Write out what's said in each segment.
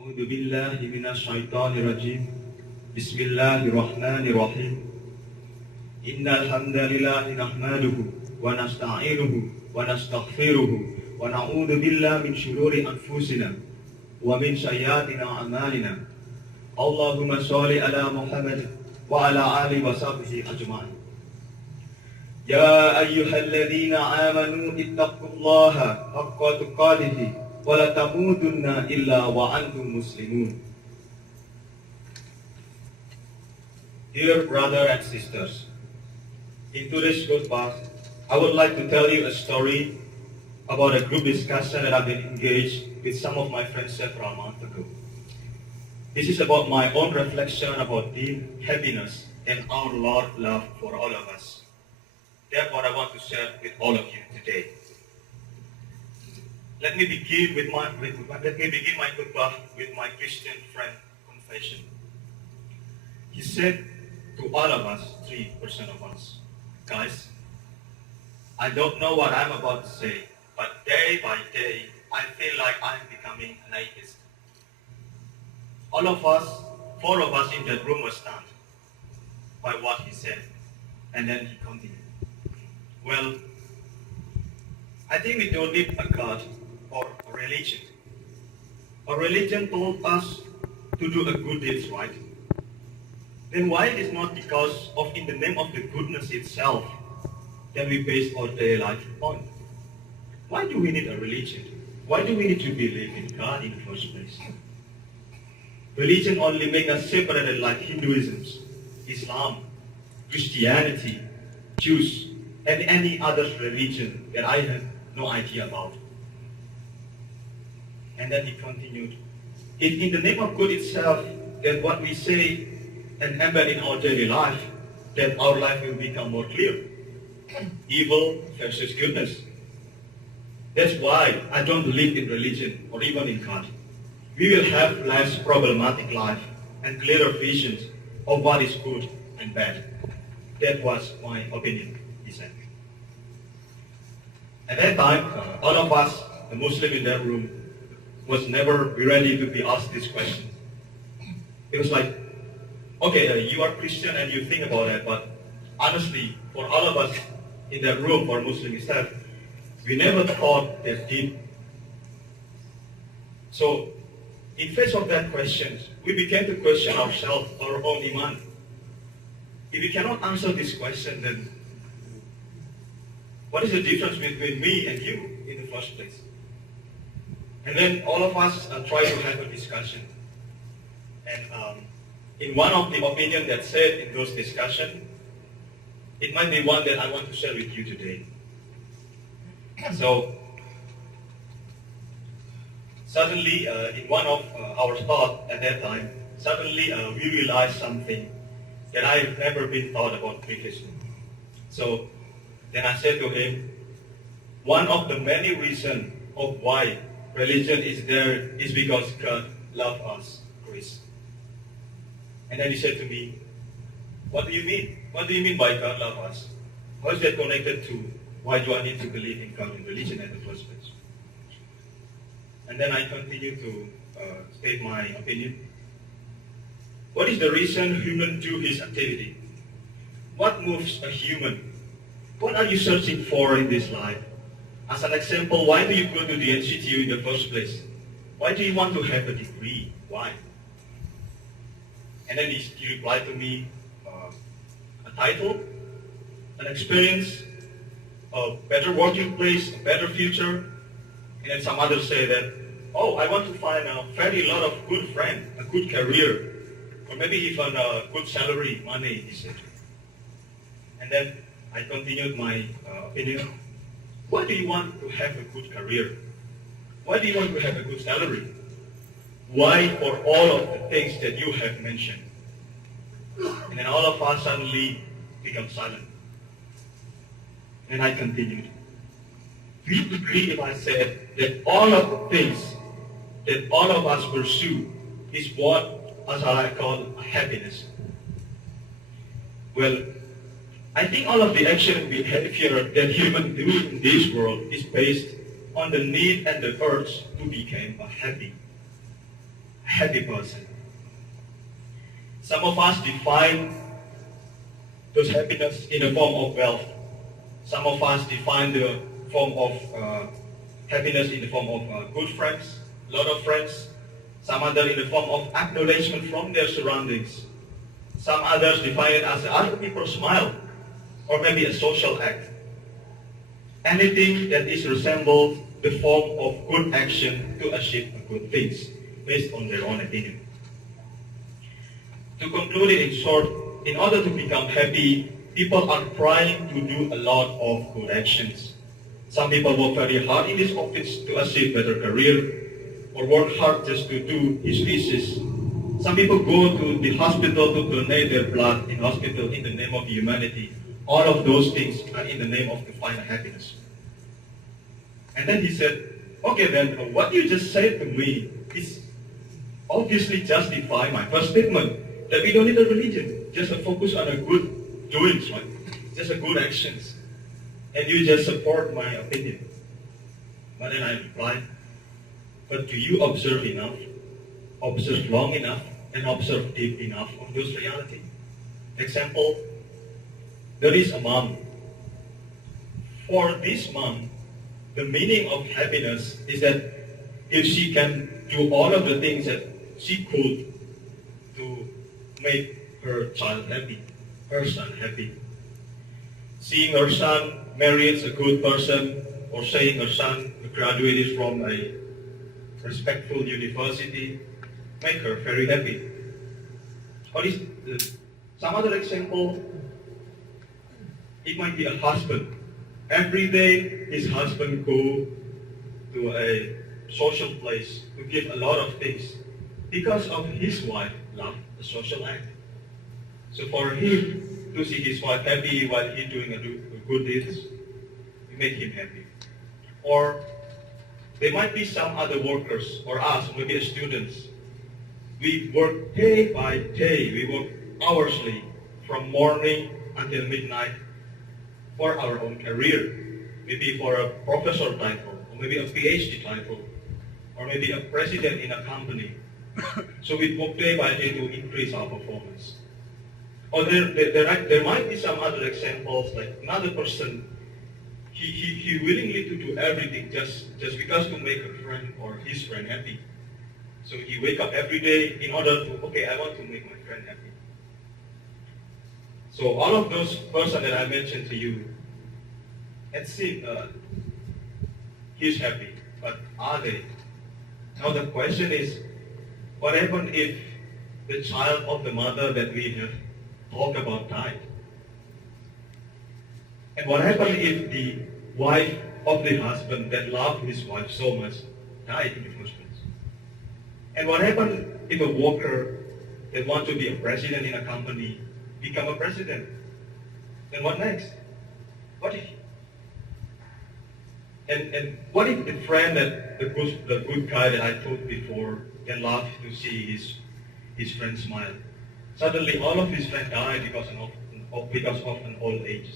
أعوذ بالله من الشيطان الرجيم بسم الله الرحمن الرحيم إن الحمد لله نحمده ونستعينه ونستغفره ونعوذ بالله من شرور أنفسنا ومن سيئات أعمالنا اللهم صل على محمد وعلى آله وصحبه أجمعين يا أيها الذين آمنوا اتقوا الله حق تقاته ولا تموتن إلا وأنتم مسلمون. Dear brothers and sisters, in today's khutbah, I would like to tell you a story about a group discussion that I've been engaged with some of my friends several months ago. This is about my own reflection about the happiness and our Lord's love for all of us. That's what I want to share with all of you today. Let me begin my khutbah with my Christian friend confession. He said to all of us, 3% of us, guys, I don't know what I'm about to say, but day by day, I feel like I'm becoming an atheist. All of us, 4 of us in that room were stunned by what he said. And then he continued. Well, I think we don't need a God or a religion. A religion told us to do a good deeds, right? Then why it is not because of in the name of the goodness itself that we base our daily life on? Why do we need a religion? Why do we need to believe in God in the first place? Religion only makes us separated like Hinduism, Islam, Christianity, Jews, and any other religion that I have no idea about. And then he continued, if in the name of good itself, that what we say and embed in our daily life, that our life will become more clear. Evil versus goodness. That's why I don't believe in religion or even in God. We will have less problematic life and clearer visions of what is good and bad. That was my opinion, he said. At that time, all of us, the Muslim in that room, was never ready to be asked this question. It was like, okay, you are Christian and you think about that, but honestly, for all of us in that room, for Muslim itself, we never thought that deep. So, in face of that question, we began to question ourselves, our own iman. If we cannot answer this question, then what is the difference between me and you in the first place? And then all of us try to have a discussion. And in one of the opinions that said in those discussions, it might be one that I want to share with you today. So, suddenly, in one of our thoughts at that time, suddenly we realized something that I've never been thought about previously. So, then I said to him, one of the many reasons of why religion is there is because God loves us, Chris. And then he said to me, what do you mean? What do you mean by God loves us? How is that connected to why do I need to believe in God and religion in the first place? And then I continue to state my opinion. What is the reason humans do this activity? What moves a human? What are you searching for in this life? As an example, why do you go to the NCTU in the first place? Why do you want to have a degree? Why? And then he replied to me, a title, an experience, a better working place, a better future. And then some others say that, oh, I want to find a very lot of good friends, a good career, or maybe even a good salary, money, he said. And then I continued my opinion. Why do you want to have a good career? Why do you want to have a good salary? Why for all of the things that you have mentioned? And then all of us suddenly become silent. And I continued. Do you agree if I said that all of the things that all of us pursue is what, as I call, happiness? Well, I think all of the action and behavior that humans do in this world is based on the need and the urge to become happy. happy person. Some of us define those happiness in the form of wealth. Some of us define the form of happiness in the form of good friends, a lot of friends. Some other in the form of acknowledgement from their surroundings. Some others define it as other people smile, or maybe a social act. Anything that is resembled the form of good action to achieve good things, based on their own opinion. To conclude it in short, in order to become happy, people are trying to do a lot of good actions. Some people work very hard in this office to achieve better career, or work hard just to do his thesis. Some people go to the hospital to donate their blood in hospital in the name of humanity. All of those things are in the name of to find happiness. And then he said, okay then, what you just said to me is obviously justify my first statement, that we don't need a religion, just a focus on a good doings, right? Just a good actions. And you just support my opinion. But then I replied, but do you observe enough, observe long enough, and observe deep enough on those reality? Example, there is a mom. For this mom, the meaning of happiness is that if she can do all of the things that she could to make her child happy, her son happy. Seeing her son marries a good person, or saying her son graduated from a respectful university, make her very happy. Or some other example, it might be a husband. Every day his husband go to a social place to give a lot of things because of his wife love the social act. So for him to see his wife happy while he doing a good deeds, it make him happy. Or there might be some other workers, or us, maybe students. We work day by day, we work hourly, from morning until midnight, for our own career. Maybe for a professor title, or maybe a PhD title, or maybe a president in a company. So we work day by day to increase our performance. Or there might be some other examples, like another person, he willingly to do everything just because to make a friend or his friend happy. So he wake up every day in order to, okay, I want to make my friend happy. So all of those persons that I mentioned to you, let's see, he's happy, but are they? Now the question is, what happens if the child of the mother that we have talked about died? And what happens if the wife of the husband that loved his wife so much died in the first place? And what happens if a worker that wants to be a president in a company become a president? Then what next? What if? And what if the friend that the good guy that I told before can laugh to see his friend smile? Suddenly all of his friends die because of an old age.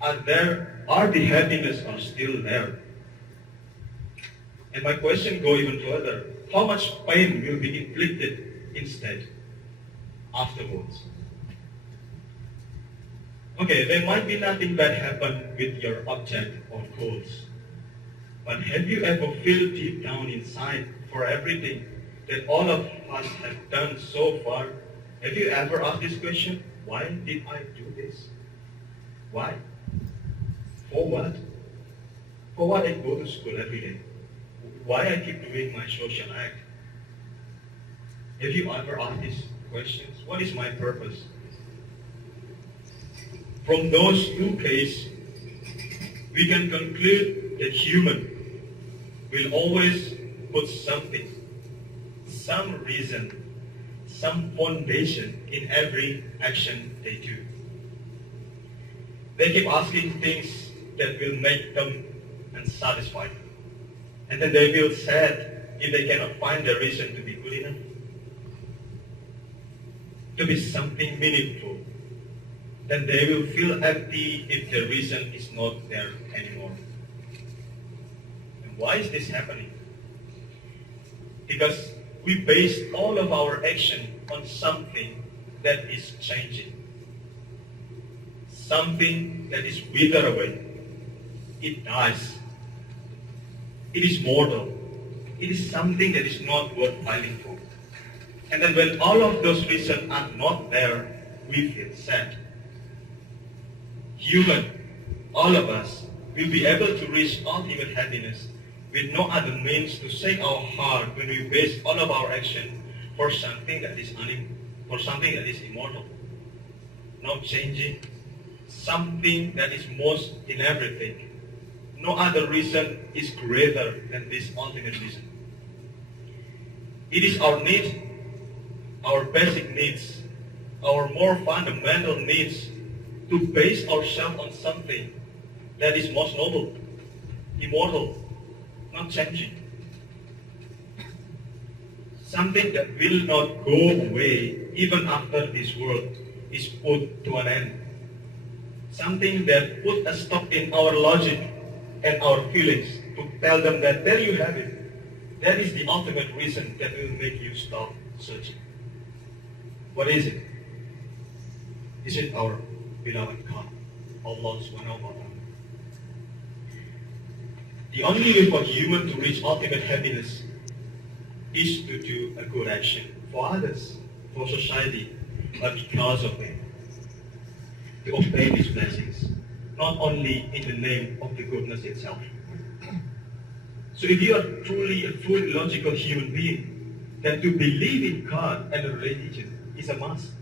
Are the happiness are still there? And my question go even further. How much pain will be inflicted instead afterwards? Okay, there might be nothing bad happen with your object or goals. But have you ever felt deep down inside for everything that all of us have done so far? Have you ever asked this question? Why did I do this? Why? For what? For what I go to school every day? Why I keep doing my social act? Have you ever asked these questions? What is my purpose? From those two cases, we can conclude that human will always put something, some reason, some foundation in every action they do. They keep asking things that will make them unsatisfied. And then they feel sad if they cannot find the reason to be good enough, to be something meaningful. Then they will feel empty if the reason is not there anymore. And why is this happening? Because we base all of our action on something that is changing, something that is wither away. It dies. It is mortal. It is something that is not worth fighting for. And then when all of those reasons are not there, we feel sad. Human, all of us, will be able to reach ultimate happiness with no other means to shake our heart when we base all of our action for something that is immortal, not changing, something that is most in everything. No other reason is greater than this ultimate reason. It is our need, our basic needs, our more fundamental needs to base ourselves on something that is most noble, immortal, not changing. Something that will not go away even after this world is put to an end. Something that put a stop in our logic and our feelings to tell them that there you have it. That is the ultimate reason that will make you stop searching. What is it? Is it our beloved God, Allah subhanahu wa ta'ala? The only way for human to reach ultimate happiness is to do a good action for others, for society, but because of them. To obtain His blessings, not only in the name of the goodness itself. So if you are truly a fully logical human being, then to believe in God and a religion is a must.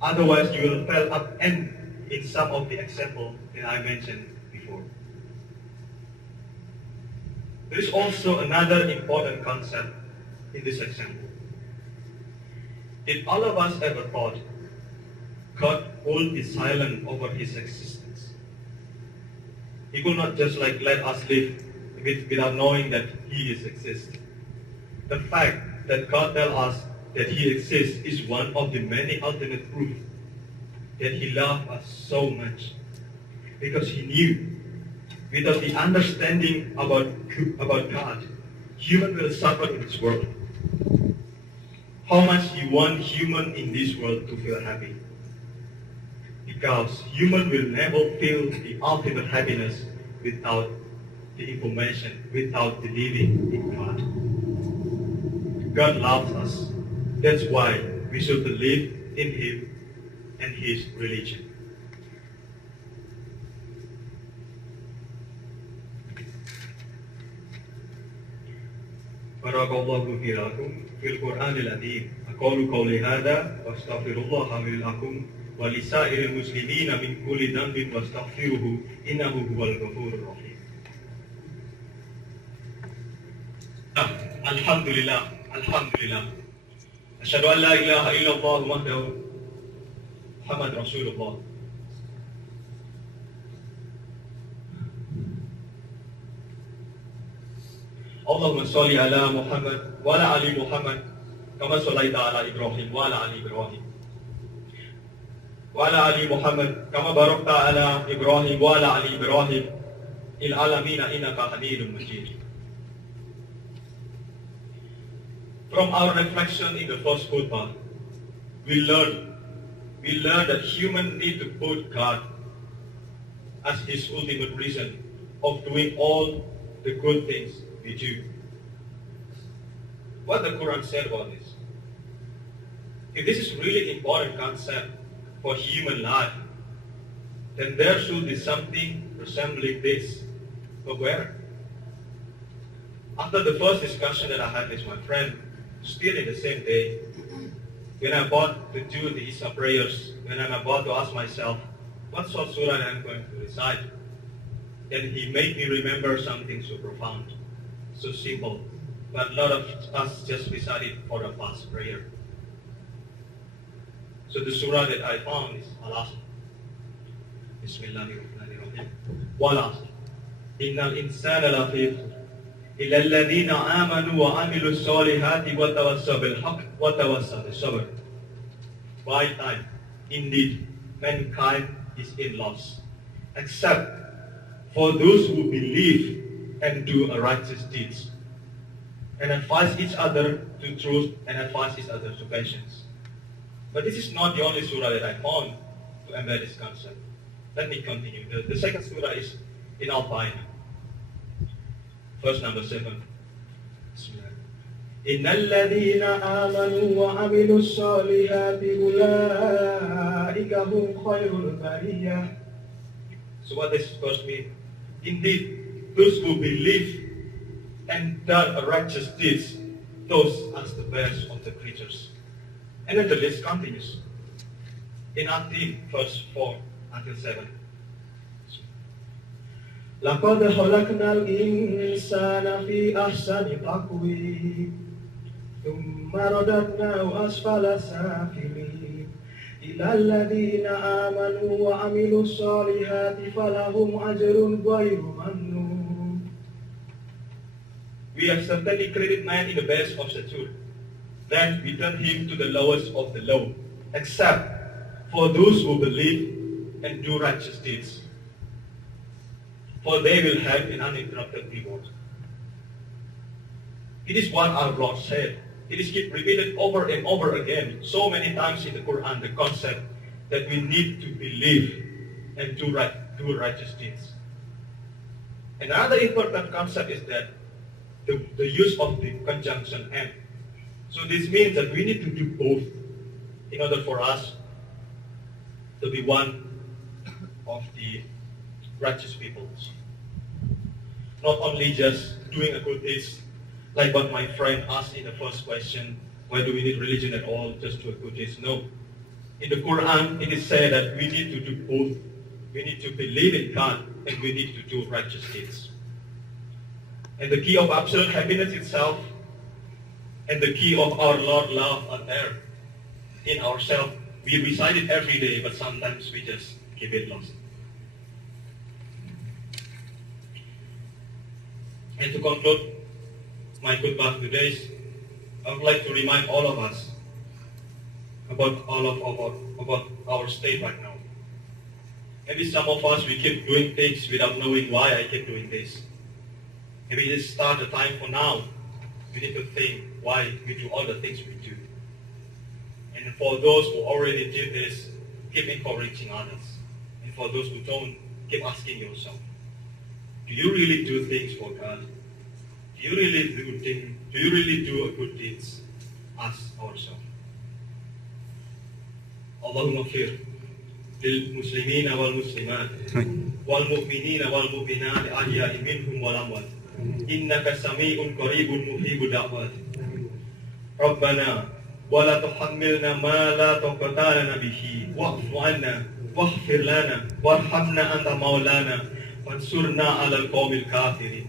Otherwise, you will fail up and in some of the examples that I mentioned before. There is also another important concept in this example. If all of us ever thought God would be silent over His existence, He could not just let us live without knowing that He exists. The fact that God tells us that He exists is one of the many ultimate proof that He loved us so much, because He knew without the understanding about God, human will suffer in this world. How much He wants human in this world to feel happy. Because human will never feel the ultimate happiness without the information, without believing in God. God loves us. That's why we should believe in Him and His religion. Barakallahu fi lakum fil Qur'anil Azim. Aqulu qawli hadha wa astaghfirullah li lakum wa li sa'iril muslimina min kulli dhanbin wastaghfiruhu innahu huwal ghafurur rahim. Alhamdulillah, alhamdulillah. Asyhadu an la ilaha illallah wahdahu Muhammad Rasulullah. Allahumma salli ala Muhammad wa ala ali Muhammad kama sallaita ala Ibrahim wa ala ali Ibrahim wa ala ali Muhammad kama barakta ala Ibrahim wa ala ali Ibrahim il alamina innaka Hamidum Majid. From our reflection in the first khutbah, we learn that humans need to put God as His ultimate reason of doing all the good things we do. What the Quran said about this? If this is really important concept for human life, then there should be something resembling this. But where? After the first discussion that I had with my friend, still in the same day, when I'm about to do the Isha prayers, when I'm about to ask myself, what sort of surah I'm going to recite, then he made me remember something so profound, so simple, but a lot of us just recite it for a fast prayer. So the surah that I found is Halal. Bismillahirrahmanirrahim. Wal Innal insana lafi khusr illa alladhina amanu wa amilu salihati wa tawassaw bil haqq wa tawassaw bis sabr. By time, indeed, mankind is in loss, except for those who believe and do righteous deeds, and advise each other to truth and advise each other to patience. But this is not the only surah that I found to embed this concept. Let me continue. The second surah is in Al-Baqarah, verse number 7. إن الذين آمنوا وعملوا الصالحات أولئك هم خير البرية. So what does this verse mean? Indeed, those who believe and done righteous deeds, those are the best of the creatures. And then the list continues. In 18, verse 4 until 7. لقد خلقنا الإنسان في أحسن تقويم ثم رددناه أسفل سافلين إلى الذين آمنوا وعملوا الصالحات فلهم أجر غير ممنون. We have certainly created man in the best of stature. Then we turn him to the lowest of the low, except for those who believe and do righteous deeds. For they will have an uninterrupted reward. It is what our Lord said. It is keep repeated over and over again, so many times in the Quran, the concept that we need to believe and do righteous deeds. Another important concept is that the use of the conjunction and. So this means that we need to do both in order for us to be one of the righteous peoples. Not only just doing a good deed, like what my friend asked in the first question, why do we need religion at all, just do a good deed? No. In the Quran, it is said that we need to do both. We need to believe in God and we need to do righteous deeds. And the key of absolute happiness itself and the key of our Lord love are there in ourselves. We recite it every day, but sometimes we just keep it lost. And to conclude my khutbah today, I would like to remind all of us about our state right now. Maybe some of us, we keep doing things without knowing why I keep doing this. Maybe just start the time for now. We need to think why we do all the things we do. And for those who already did this, keep encouraging others. And for those who don't, keep asking yourself, do you really do things for God? Do you really do a good deeds? Ask ourselves. Allahumma khir للمسلمين والمسلمات والمؤمنين والمؤمنات الأحياء منهم والأموات إنك سميع قريب مجيب الدعوات ربنا ولا تحملنا ما لا طاقة لنا به واعف عنا واغفر لنا وارحمنا أنت مولانا وانصرنا على القوم الكافرين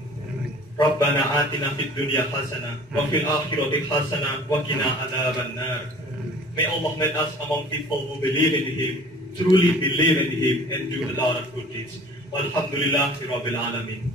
ربنا آتنا في الدنيا حسنة وفي الآخرة حسنة وقنا عذاب النار. May Allah make us among people who believe in Him, truly believe in Him, and do a lot of good deeds. Walhamdulillahi Rabbil Alameen.